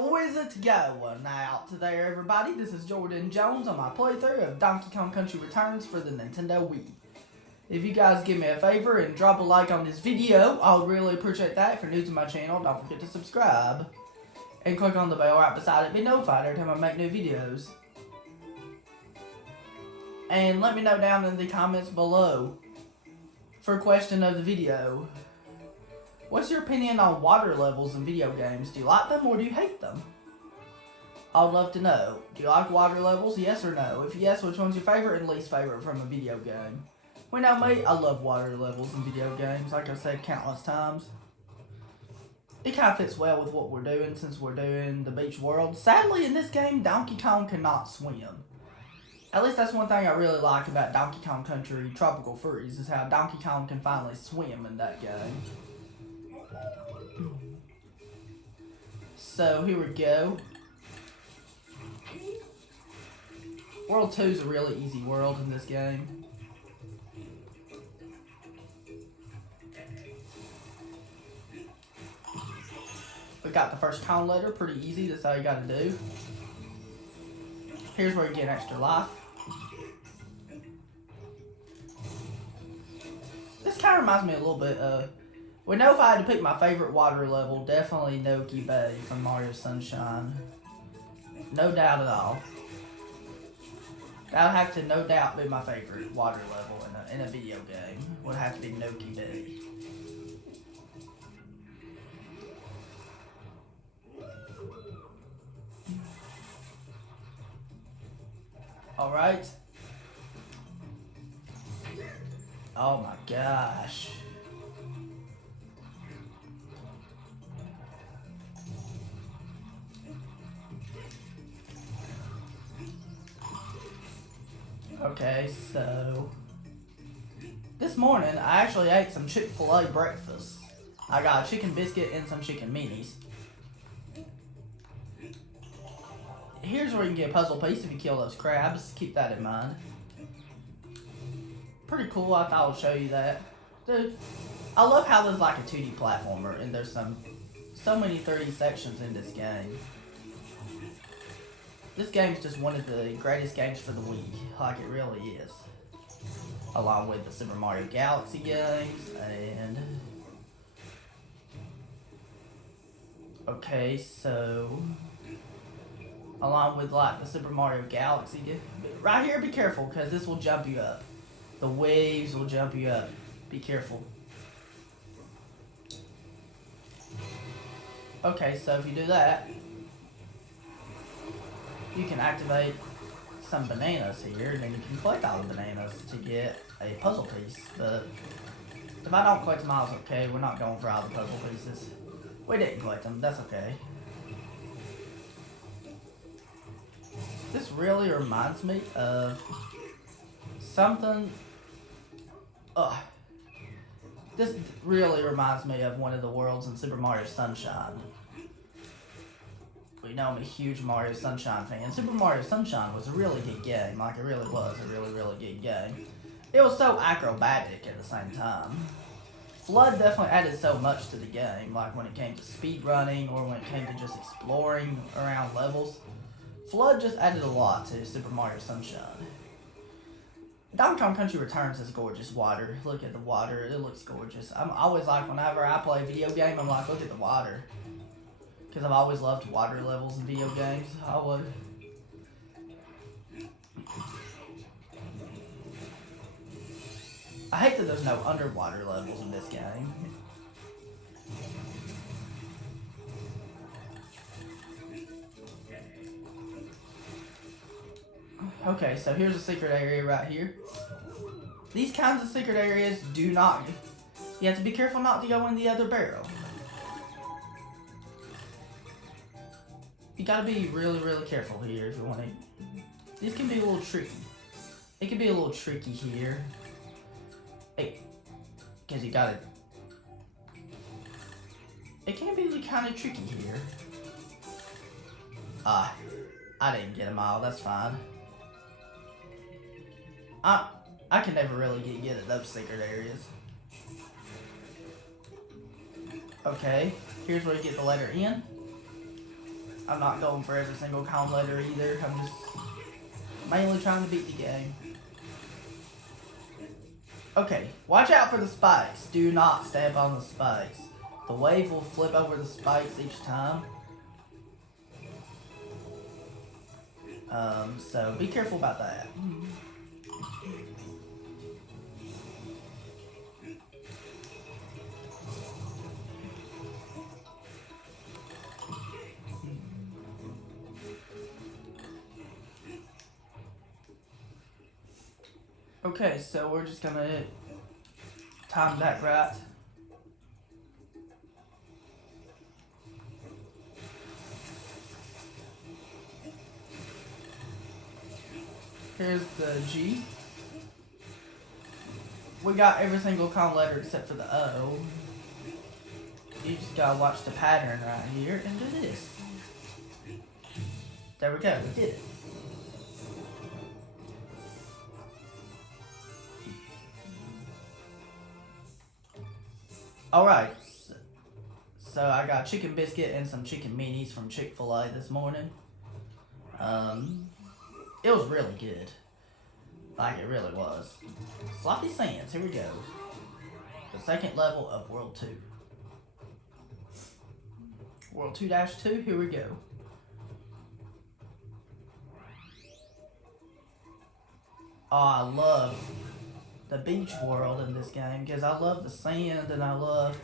How's it going out there, everybody? This is Jordan Jones on my playthrough of Donkey Kong Country Returns for the Nintendo Wii. If you guys give me a favor and drop a like on this video, I would really appreciate that. If you're new to my channel, don't forget to subscribe. And click on the bell right beside it to be notified every time I make new videos. And let me know down in the comments below for a question of the video. What's your opinion on water levels in video games? Do you like them or do you hate them? I would love to know. Do you like water levels? Yes or no? If yes, which one's your favorite and least favorite from a video game? Well, now, mate, I love water levels in video games, like I said countless times. It kind of fits well with what we're doing since we're doing the beach world. Sadly, in this game, Donkey Kong cannot swim. At least that's one thing I really like about Donkey Kong Country Tropical Freeze, is how Donkey Kong can finally swim in that game. So here we go. World 2 is a really easy world in this game. We got the first Kong letter, pretty easy, that's all you gotta do. Here's where you get extra life. This kind of reminds me a little bit of... We know if I had to pick my favorite water level, definitely Noki Bay from Mario Sunshine. No doubt at all. That would have to no doubt be my favorite water level in a video game. Would have to be Noki Bay. Alright. Oh my gosh. Okay, so this morning I actually ate some Chick-fil-A breakfast. I got a chicken biscuit and some chicken minis. Here's where you can get a puzzle piece if you kill those crabs. Keep that in mind. Pretty cool, I thought I would show you that. Dude, I love how there's like a 2D platformer and there's so many 3D sections in this game. This game's just one of the greatest games for the Wii, like it really is. Along with the Super Mario Galaxy games, and... Okay, so... Along with like the Super Mario Galaxy game. Right here, be careful, because this will jump you up. The waves will jump you up. Be careful. Okay, so if you do that, you can activate some bananas here, and then you can collect all the bananas to get a puzzle piece. But if I don't collect them all, it's okay. We're not going for all the puzzle pieces. We didn't collect them. That's okay. This really reminds me of something. This really reminds me of one of the worlds in Super Mario Sunshine. You know I'm a huge Mario Sunshine fan. Super Mario Sunshine was a really good game. Like, it really was a really, really good game. It was so acrobatic at the same time. Flood definitely added so much to the game. Like, when it came to speed running or when it came to just exploring around levels. Flood just added a lot to Super Mario Sunshine. Donkey Kong Country Returns is gorgeous water. Look at the water. It looks gorgeous. I'm always like, whenever I play a video game, I'm like, look at the water. Because I've always loved water levels in video games. I would. I hate that there's no underwater levels in this game. Okay, so here's a secret area right here. These kinds of secret areas do not... You have to be careful not to go in the other barrel. You gotta be really, really careful here if you want to. These can be a little tricky. It can be a little tricky here. Hey, because you gotta... It can be kind of tricky here. I didn't get them all, that's fine. I can never really get good at those secret areas. Okay, here's where you get the letter N. I'm not going for every single calm letter either. I'm just mainly trying to beat the game. Okay, watch out for the spikes. Do not step on the spikes. The wave will flip over the spikes each time. So be careful about that. Okay, so we're just gonna time that right. Here's the G. We got every single calm letter except for the O. You just gotta watch the pattern right here and do this. There we go, we did it. Alright, so I got chicken biscuit and some chicken minis from Chick-fil-A this morning. It was really good. Like, it really was. Sloppy Sands, here we go. The second level of World 2. World 2-2, here we go. Oh, I love the beach world in this game because I love the sand and I love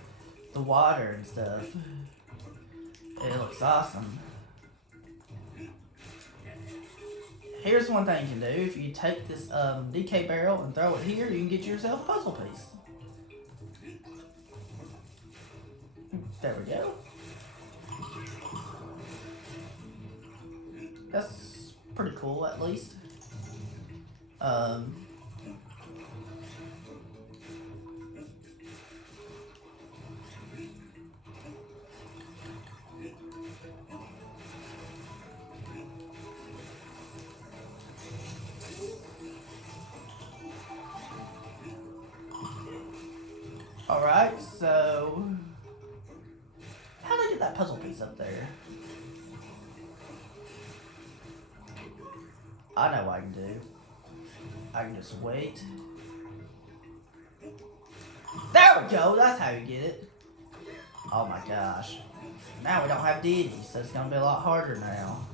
the water and stuff. It looks awesome. Here's one thing you can do. If you take this DK barrel and throw it here, you can get yourself a puzzle piece. There we go. That's pretty cool, at least. Alright, so how did I get that puzzle piece up there? I know what I can do. I can just wait. There we go, that's how you get it. Oh my gosh. Now we don't have Diddy, so it's gonna be a lot harder now.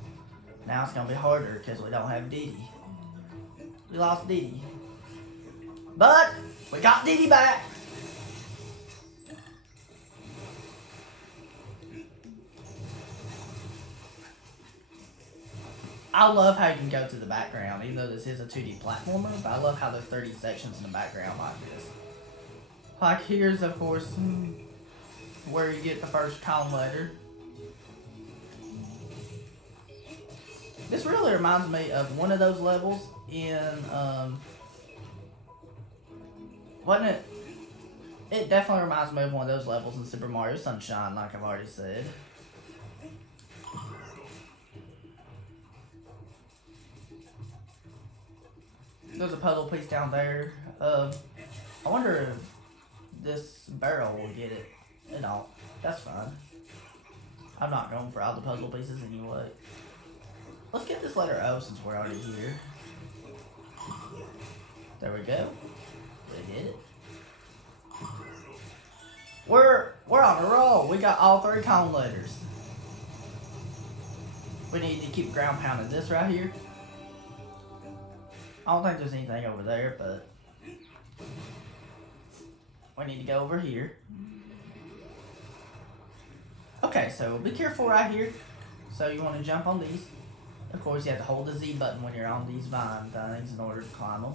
Now it's gonna be harder because we don't have Diddy. We lost Diddy. But we got Diddy back. I love how you can go to the background, even though this is a 2D platformer, but I love how there's 30 sections in the background like this. Like here's, of course, where you get the first calm letter. This really reminds me of one of those levels in, wasn't it? It definitely reminds me of one of those levels in Super Mario Sunshine, like I've already said. There's a puzzle piece down there. I wonder if this barrel will get it. You know, that's fine. I'm not going for all the puzzle pieces anyway. Let's get this letter O since we're already here. There we go. We did it. We're on a roll. We got all 3 calm letters. We need to keep ground pounding this right here. I don't think there's anything over there, but we need to go over here. Okay, so be careful right here. So you want to jump on these. Of course, you have to hold the Z button when you're on these vine things in order to climb them.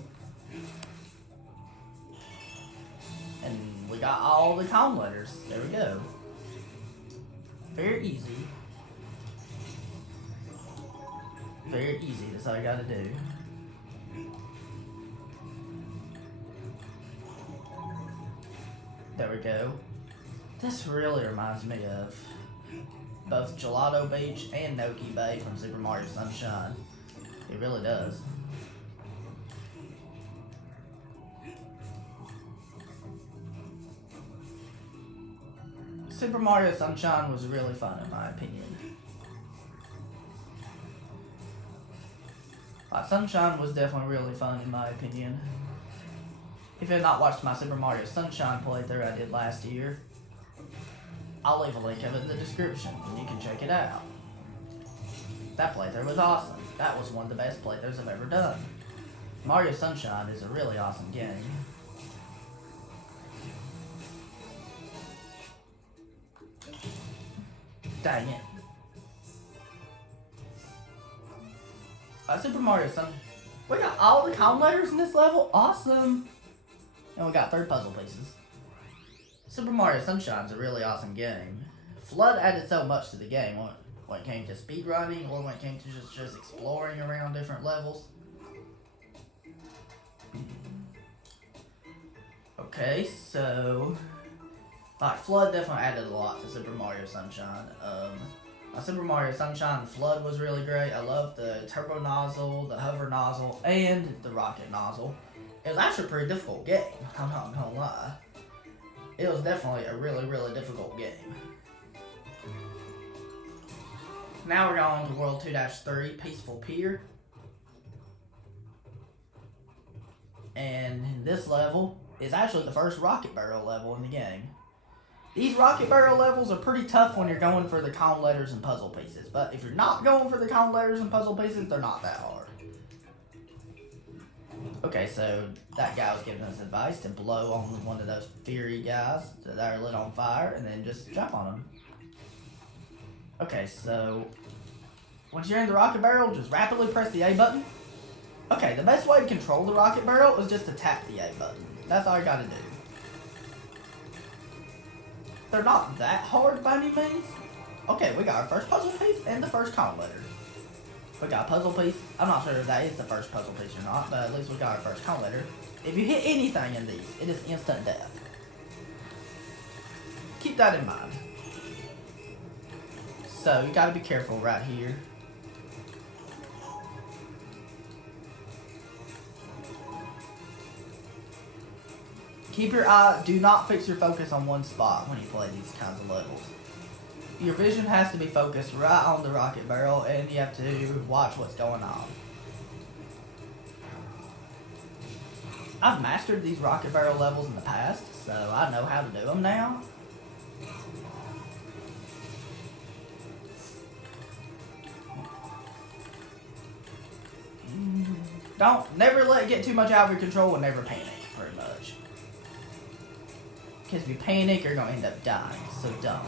And we got all the calm letters. There we go. Very easy. Very easy. That's all you gotta do. There we go. This really reminds me of both Gelato Beach and Noki Bay from Super Mario Sunshine. It really does. Super Mario Sunshine was really fun in my opinion. Sunshine was definitely really fun in my opinion. If you have not watched my Super Mario Sunshine playthrough I did last year, I'll leave a link of it in the description and you can check it out. That playthrough was awesome. That was one of the best playthroughs I've ever done. Mario Sunshine is a really awesome game. Dang it. Super Mario Sunshine. We got all the column letters in this level? Awesome! And we got 3 puzzle pieces. Super Mario Sunshine's a really awesome game. Flood added so much to the game when it came to speedrunning or when it came to just exploring around different levels. Okay, so Flood definitely added a lot to Super Mario Sunshine. Super Mario Sunshine Flood was really great. I loved the turbo nozzle, the hover nozzle, and the rocket nozzle. It was actually a pretty difficult game, I'm not gonna lie. It was definitely a really, really difficult game. Now we're going to World 2-3, Peaceful Pier. And this level is actually the first Rocket Barrel level in the game. These Rocket Barrel levels are pretty tough when you're going for the column letters and puzzle pieces. But if you're not going for the column letters and puzzle pieces, they're not that hard. Okay, so that guy was giving us advice to blow on one of those Fury guys that are lit on fire and then just jump on them. Okay, so once you're in the Rocket Barrel, just rapidly press the A button. Okay, the best way to control the Rocket Barrel is just to tap the A button. That's all you gotta do. They're not that hard by any means. Okay, we got our first puzzle piece and the first column letter. We got a puzzle piece. I'm not sure if that is the first puzzle piece or not, but at least we got our first column letter. If you hit anything in these, it is instant death. Keep that in mind. So, you gotta be careful right here. Keep your eye, do not fix your focus on one spot when you play these kinds of levels. Your vision has to be focused right on the Rocket Barrel and you have to watch what's going on. I've mastered these Rocket Barrel levels in the past, so I know how to do them now. Never let it get too much out of your control and never panic, pretty much. Because if you panic, you're going to end up dying, so don't.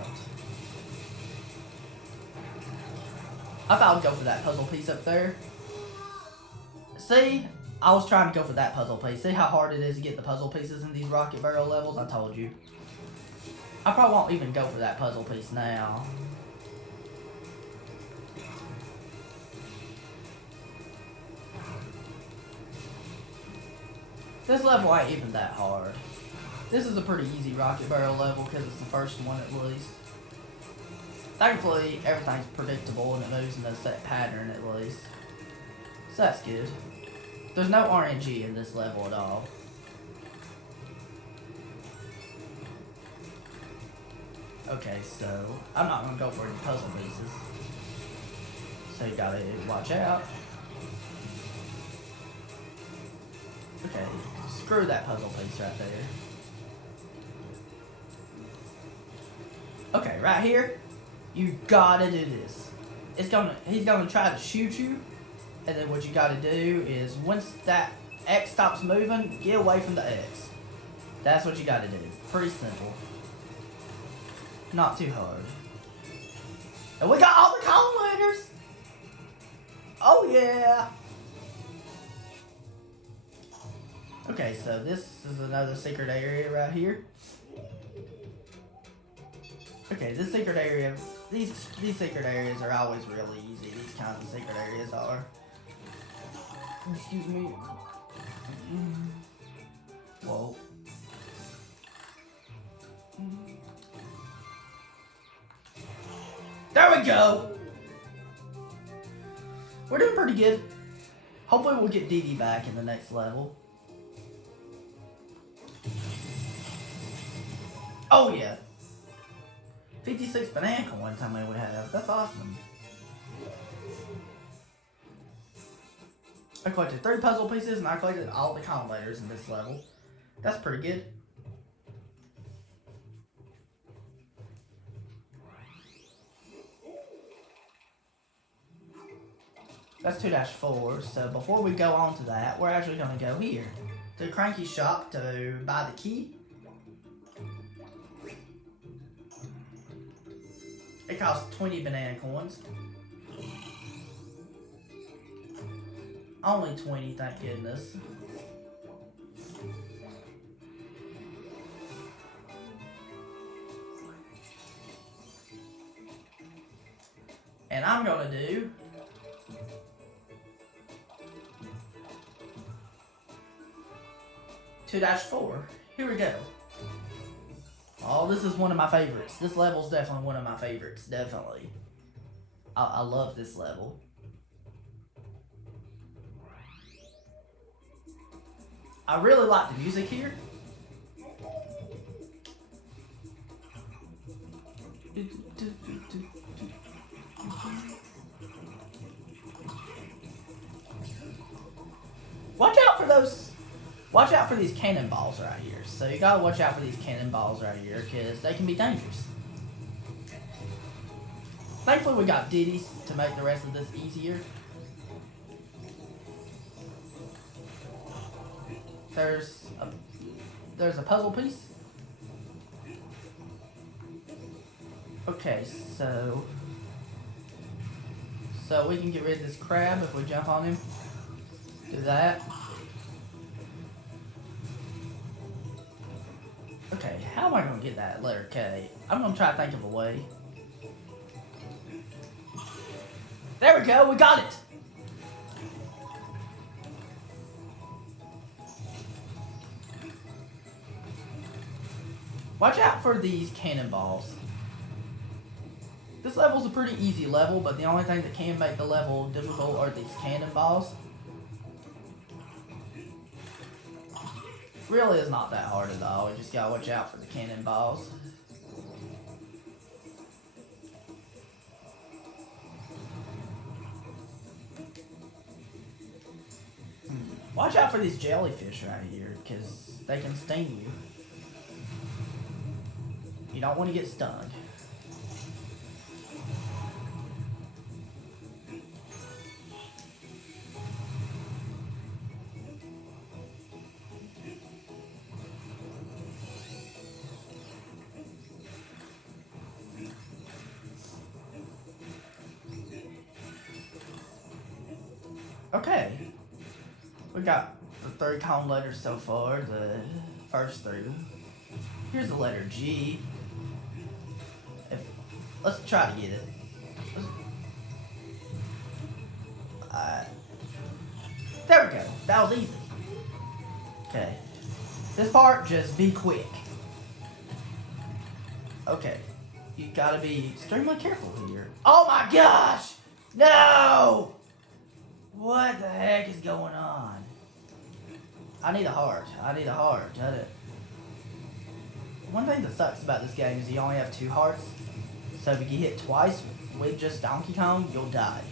I thought I'd go for that puzzle piece up there. See? I was trying to go for that puzzle piece. See how hard it is to get the puzzle pieces in these Rocket Barrel levels? I told you. I probably won't even go for that puzzle piece now. This level ain't even that hard. This is a pretty easy Rocket Barrel level because it's the first one at least. Thankfully, everything's predictable and it moves in a set pattern at least. So that's good. There's no RNG in this level at all. Okay, so I'm not going to go for any puzzle pieces. So you gotta watch out. Okay, screw that puzzle piece right there. Okay, right here, you gotta do this. He's gonna try to shoot you, and then what you gotta do is once that X stops moving, get away from the X. That's what you gotta do. Pretty simple. Not too hard. And we got all the column letters! Oh yeah! Okay, so this is another secret area right here. Okay, this secret area, these secret areas are always really easy. These kinds of secret areas are. Excuse me. Whoa. There we go! We're doing pretty good. Hopefully we'll get Dee Dee back in the next level. Oh yeah! 56 banana coins, how many we have? That's awesome. I collected 3 puzzle pieces and I collected all the column letters in this level. That's pretty good. That's 2-4, so before we go on to that, we're actually going to go here to Cranky's shop to buy the key. It costs 20 banana coins. Only 20, thank goodness. And I'm going to do 2-4. Here we go. Oh, this is one of my favorites. This level's definitely one of my favorites. Definitely. I love this level. I really like the music here. Watch out for these cannonballs right here. So you gotta watch out for these cannonballs right here because they can be dangerous. Thankfully we got Diddy to make the rest of this easier. There's a puzzle piece. Okay, so we can get rid of this crab if we jump on him. Do that. Okay, how am I gonna get that letter K? I'm gonna try to think of a way. There we go, we got it! Watch out for these cannonballs. This level's a pretty easy level, but the only thing that can make the level difficult are these cannonballs. Really is not that hard at all, you just gotta watch out for the cannonballs. Watch out for these jellyfish right here, because they can sting you. You don't want to get stung. Okay, we got the 3 column letters so far, the first 3. Here's the letter G. Let's try to get it. There we go, that was easy. Okay, this part, just be quick. Okay, you gotta be extremely careful here. Oh my gosh! No! What the heck is going on? I need a heart. One thing that sucks about this game is you only have 2 hearts. So if you get hit twice with just Donkey Kong, you'll die.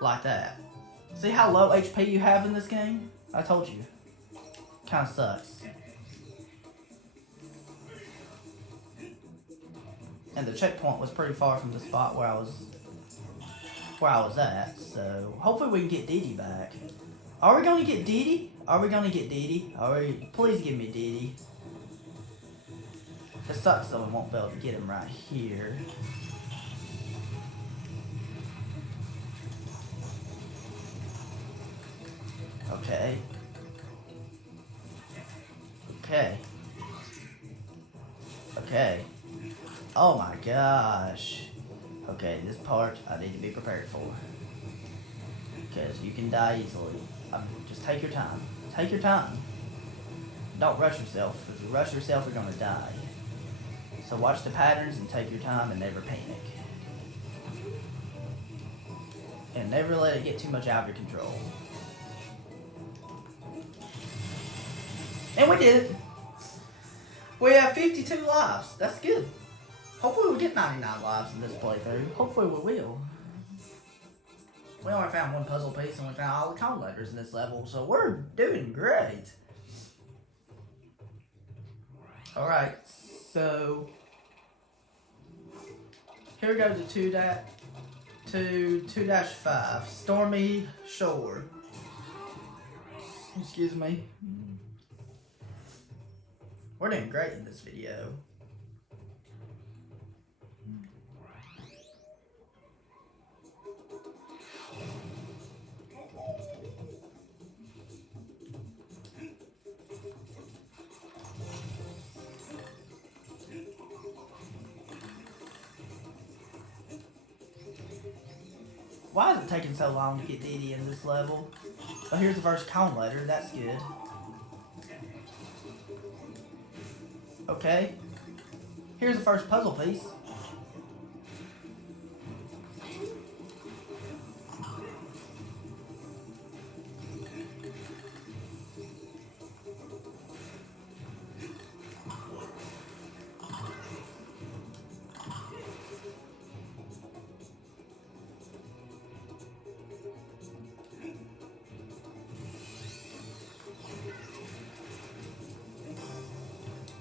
Like that. See how low HP you have in this game? I told you. Kinda sucks. And the checkpoint was pretty far from the spot where I was at, so hopefully we can get Diddy back. Are we gonna get Diddy? Please give me Diddy. It sucks that we won't be able to get him right here. Okay. Oh my gosh. Okay, this part I need to be prepared for. Because you can die easily. Just take your time. Don't rush yourself. If you rush yourself, you're going to die. So watch the patterns and take your time and never panic. And never let it get too much out of your control. And we did it! We have 52 lives. That's good. Hopefully we'll get 99 lives in this playthrough. Hopefully we will. We only found one puzzle piece and we found all the cone letters in this level, so we're doing great. Alright, so here we go to 2-5, Stormy Shore. Excuse me. We're doing great in this video. Why is it taking so long to get Diddy in this level? Oh, here's the first cone letter. That's good. Okay. Here's the first puzzle piece.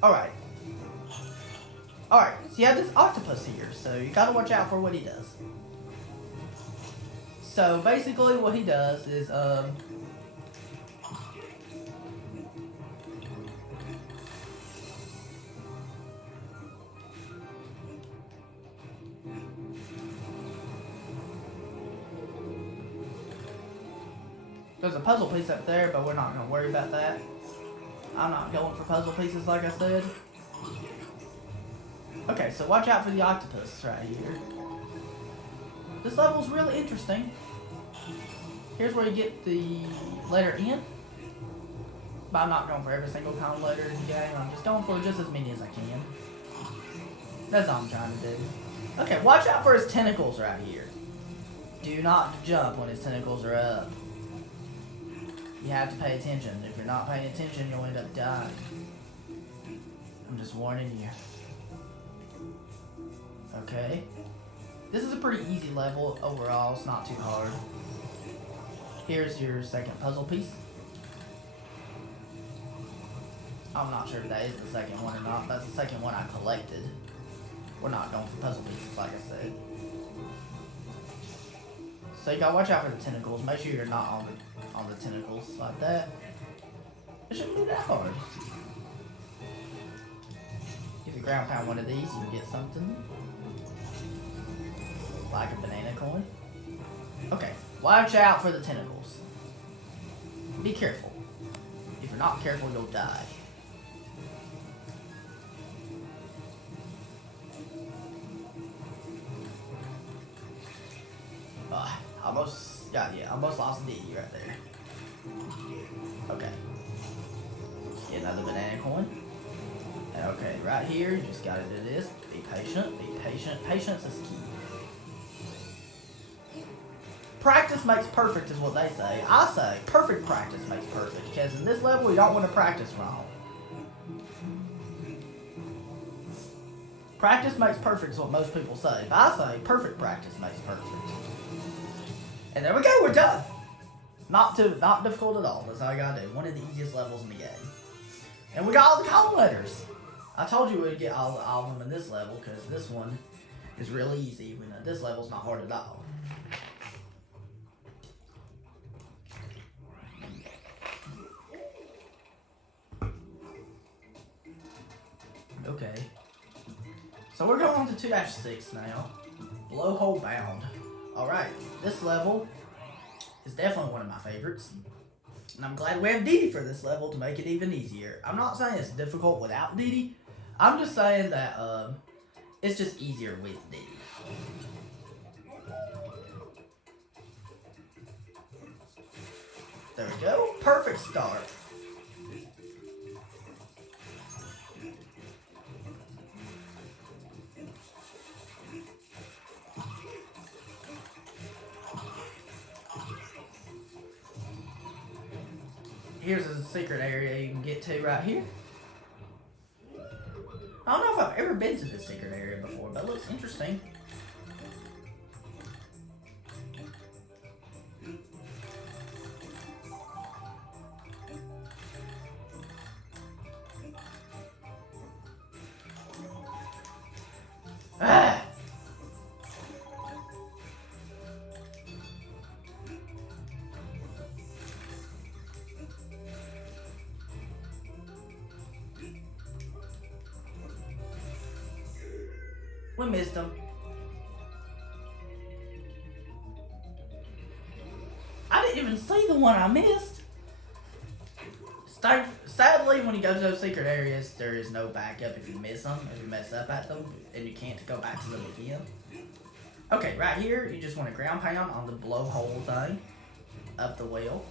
Alright. Alright, so you have this octopus here, so you gotta watch out for what he does. So basically what he does is, there's a puzzle piece up there, but we're not gonna worry about that. I'm not going for puzzle pieces like I said. Okay, so watch out for the octopus right here. This level's really interesting. Here's where you get the letter N. But I'm not going for every single cone letter in the game. I'm just going for just as many as I can. That's all I'm trying to do. Okay, watch out for his tentacles right here. Do not jump when his tentacles are up. You have to pay attention. If you're not paying attention, you'll end up dying. I'm just warning you. Okay. This is a pretty easy level overall. It's not too hard. Here's your second puzzle piece. I'm not sure if that is the second one or not. That's the second one I collected. We're not going for puzzle pieces, like I said. So you gotta watch out for the tentacles. Make sure you're not on the tentacles like that. It shouldn't be that hard. If you ground pound one of these, you'll get something. Like a banana coin. Okay, watch out for the tentacles. Be careful. If you're not careful, you'll die. Almost lost Diddy right there. Okay. Let's get another banana coin. And okay, right here, you just gotta do this. Be patient, be patient. Patience is key. Practice makes perfect is what they say. I say perfect practice makes perfect, because in this level, you don't want to practice wrong. Practice makes perfect is what most people say, but I say perfect practice makes perfect. And there we go, we're done. Not difficult at all. That's all you gotta do. One of the easiest levels in the game. And we got all the cone letters. I told you we'd get all of them in this level, because this one is really easy. Even though this level's not hard at all. Okay. So we're going on to 2-6 now. Blowhole Bound. Alright, this level is definitely one of my favorites. And I'm glad we have Diddy for this level to make it even easier. I'm not saying it's difficult without Diddy. I'm just saying that it's just easier with Diddy. There we go. Perfect start. Here's a secret area you can get to right here. I don't know if I've ever been to this secret area before, but it looks interesting. We missed him. I didn't even see the one I missed. Sadly, when you go to those secret areas, there is no backup if you miss them, if you mess up at them, and you can't go back to them again. Okay, right here, you just want to ground pound on the blowhole thing up the wheel.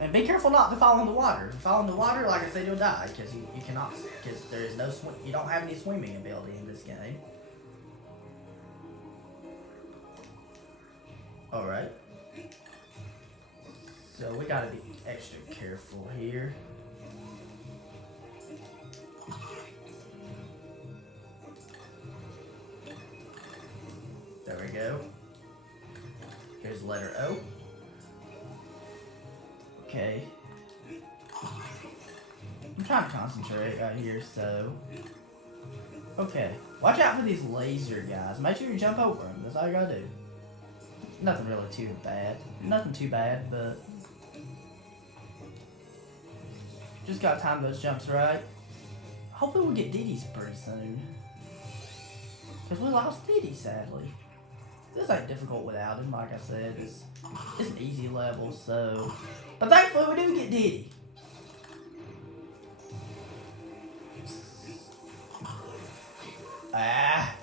And be careful not to fall in the water. If you fall in the water, like I said, you'll die, because you cannot, because there is no swim, you don't have any swimming ability in this game. Alright. So we gotta be extra careful here. There we go. Here's letter O. Okay. I'm trying to concentrate right here, so. Okay. Watch out for these laser guys. Make sure you jump over them. That's all you gotta do. Nothing really too bad. Nothing too bad, but. Just gotta time those jumps right. Hopefully we'll get Diddy's pretty soon. Because we lost Diddy, sadly. This ain't difficult without him, like I said. It's an easy level, so. But thankfully we do get Diddy. Ah!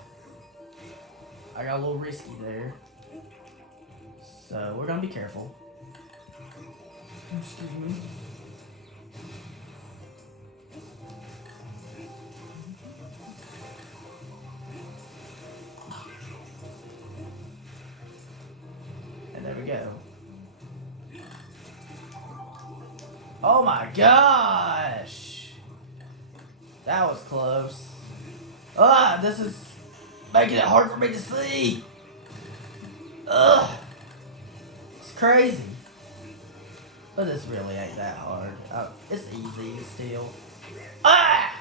I got a little risky there. So we're gonna be careful. Excuse me. There we go. Oh my gosh! That was close. Ah, this is making it hard for me to see. Ugh. It's crazy. But this really ain't that hard. It's easy still. Ah!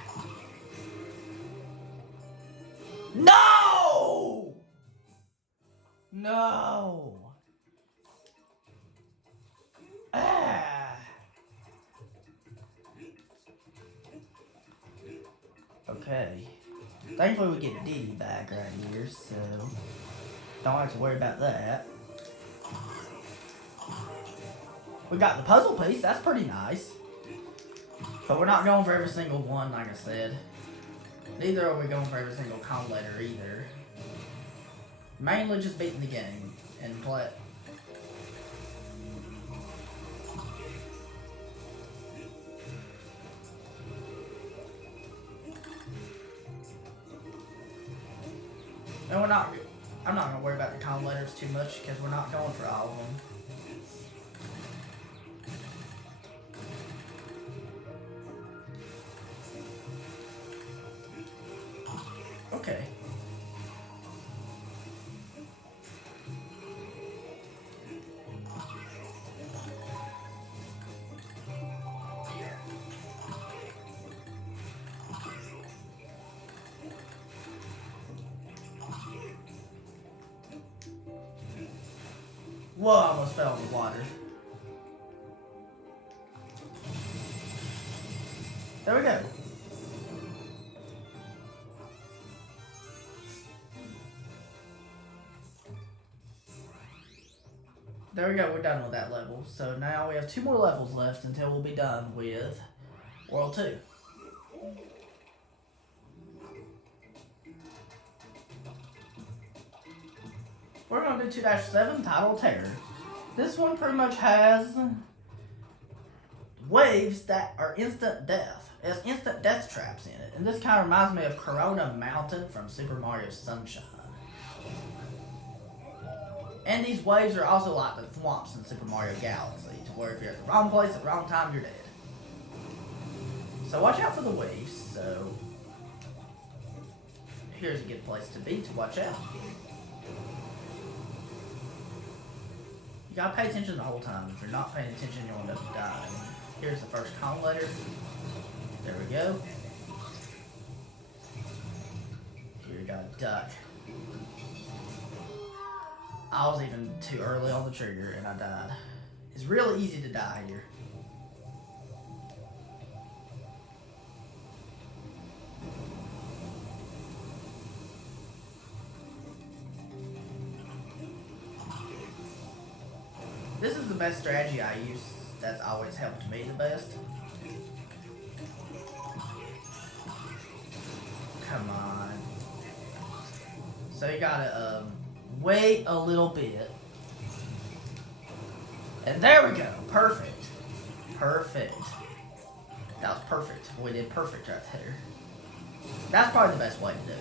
No! No! Ah. Okay. Thankfully we get Diddy back right here, so don't have to worry about that. We got the puzzle piece, that's pretty nice. But we're not going for every single one, like I said. Neither are we going for every single com letter either. Mainly just beating the game and play. And I'm not gonna worry about the com letters too much because we're not going for all of them. Okay. Whoa, I almost fell in the water. There we go. There we go, we're done with that level. So now we have 2 more levels left until we'll be done with World 2. We're going to do 2-7, Tidal Terror. This one pretty much has waves that are instant death. It has instant death traps in it. And this kind of reminds me of Corona Mountain from Super Mario Sunshine. And these waves are also like the thwomps in Super Mario Galaxy, to where if you're at the wrong place at the wrong time, you're dead. So watch out for the waves, so here's a good place to be to watch out. You gotta pay attention the whole time. If you're not paying attention, you'll end up dying. Here's the first com letter. There we go. Here we got a duck. I was even too early on the trigger and I died. It's really easy to die here. This is the best strategy I use. That's always helped me the best. Come on. So you gotta wait a little bit. And there we go. Perfect. Perfect. That was perfect. We did perfect right there. That's probably the best way to do it.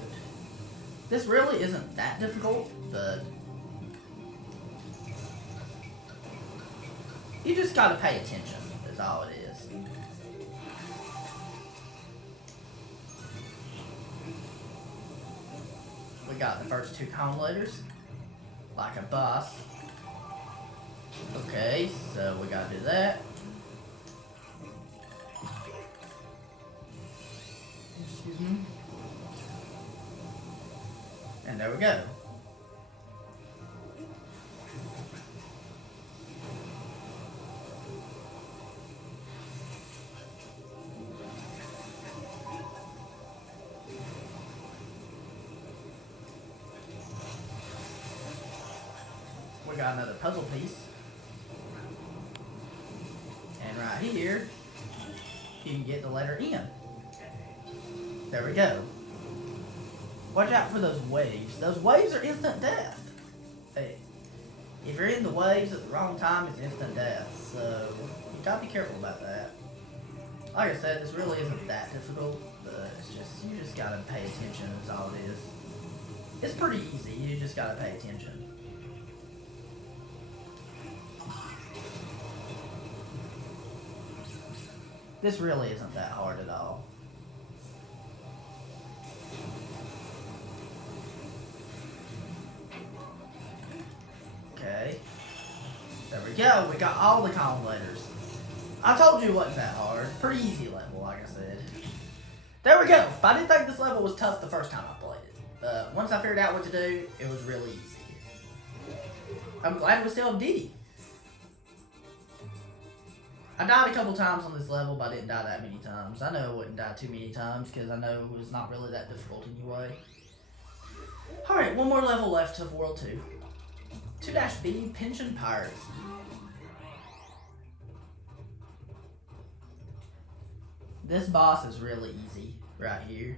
This really isn't that difficult, but you just gotta pay attention, is all it is. We got the first two cone letters, like a boss. Okay, so we gotta do that. Excuse me. And there we go. We got another puzzle piece. And right here, you can get the letter N. There we go. Watch out for those waves. Those waves are instant death. Hey, if you're in the waves at the wrong time, it's instant death. So, you gotta be careful about that. Like I said, this really isn't that difficult, but it's just, you just gotta pay attention, is all it is. It's pretty easy, you just gotta pay attention. This really isn't that hard at all. Okay. There we go. We got all the cone letters. I told you it wasn't that hard. Pretty easy level, like I said. There we go. I didn't think this level was tough the first time I played it. Once I figured out what to do, it was really easy. I'm glad we still have Diddy. I died a couple times on this level, but I didn't die that many times. I know I wouldn't die too many times, because I know it was not really that difficult anyway. Alright, one more level left of World 2. 2-B Pension Pirates. This boss is really easy right here.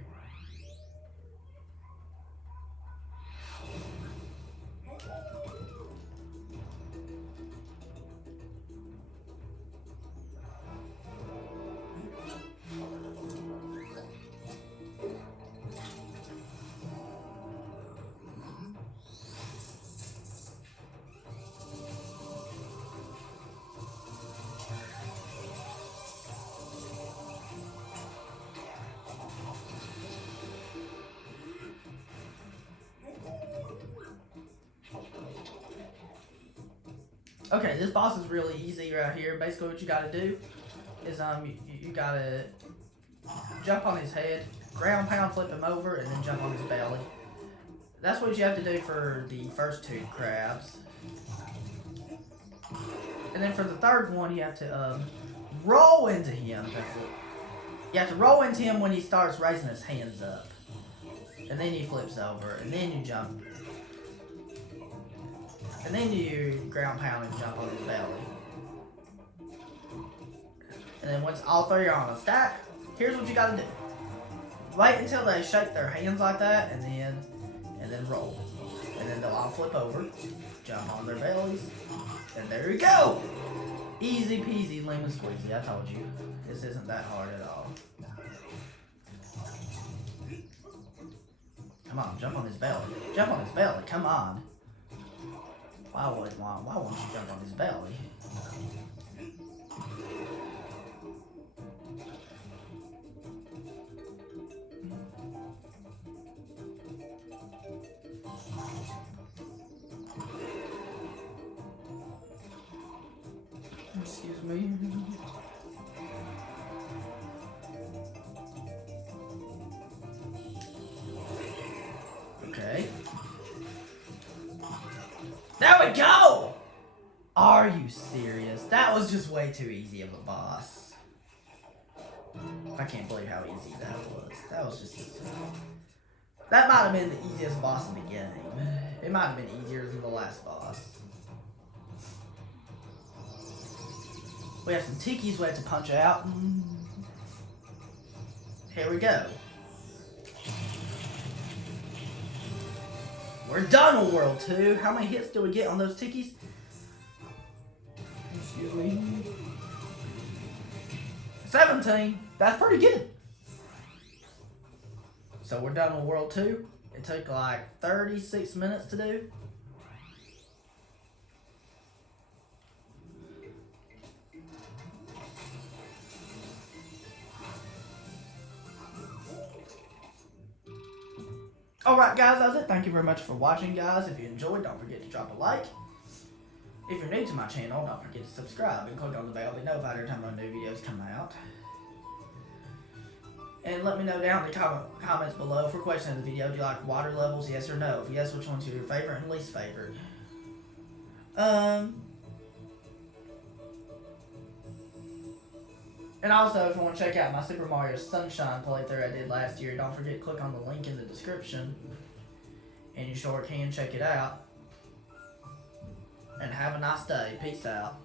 Okay, this boss is really easy right here. Basically what you gotta do is you gotta jump on his head, ground pound, flip him over, and then jump on his belly. That's what you have to do for the first two crabs. And then for the third one, you have to roll into him. That's it. You have to roll into him when he starts raising his hands up. And then he flips over, and then you jump. And then you ground pound and jump on his belly. And then once all three are on a stack, here's what you gotta do. Wait until they shake their hands like that, and then roll. And then they'll all flip over, jump on their bellies, and there you go! Easy peasy lemon squeezy, I told you. This isn't that hard at all. Come on, jump on his belly. Jump on his belly, come on. Why won't you jump on his belly? Excuse me. Okay. There we go! Are you serious? That was just way too easy of a boss. I can't believe how easy that was. That was just... That might have been the easiest boss in the game. It might have been easier than the last boss. We have some tikis we have to punch out. Here we go. We're done with World 2. How many hits do we get on those tikis? Excuse me. 17. That's pretty good. So we're done with World 2. It took like 36 minutes to do. Alright guys, that's it. Thank you very much for watching, guys. If you enjoyed, don't forget to drop a like. If you're new to my channel, don't forget to subscribe and click on the bell to be notified every time my new videos come out. And let me know down in the comments below for questions of the video. Do you like water levels, yes or no? If yes, which one's your favorite and least favorite? And also, if you want to check out my Super Mario Sunshine playthrough I did last year, don't forget to click on the link in the description. And you sure can check it out. And have a nice day. Peace out.